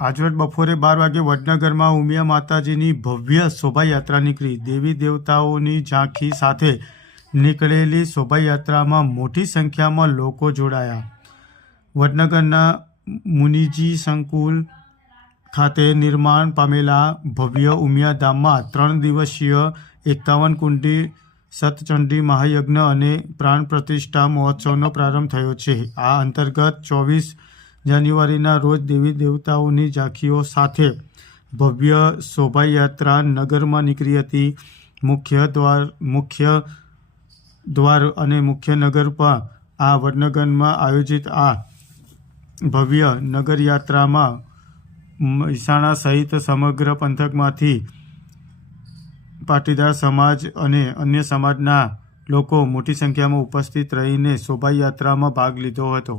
આજરોજ બપોરે 12 વાગે વડનગરમાં ઉમિયા માતાજીની ભવ્ય શોભાયાત્રા નીકળી। દેવી દેવતાઓની ઝાંખી સાથે નીકળેલી શોભાયાત્રામાં મોટી સંખ્યામાં લોકો જોડાયા। વડનગરના મુનિજી સંકુલ ખાતે નિર્માણ પામેલા ભવ્ય ઉમિયા ધામમાં 3 દિવસીય 51 કુંડી સતચંડી મહાયજ્ઞ અને પ્રાણ પ્રતિષ્ઠા મહોત્સવનો પ્રારંભ થયો છે। આ અંતર્ગત 24 જાન્યુઆરીના રોજ દેવી દેવતાઓની ઝાંખીઓ સાથે ભવ્ય શોભાયાત્રા નગરમાં નીકળી હતી। મુખ્ય દ્વાર અને મુખ્ય નગર પર આ વડનગરમાં આયોજિત આ ભવ્ય નગરયાત્રામાં મહેસાણા સહિત સમગ્ર પંથકમાંથી પાટીદાર સમાજ અને અન્ય સમાજના લોકો મોટી સંખ્યામાં ઉપસ્થિત રહીને શોભાયાત્રામાં ભાગ લીધો હતો।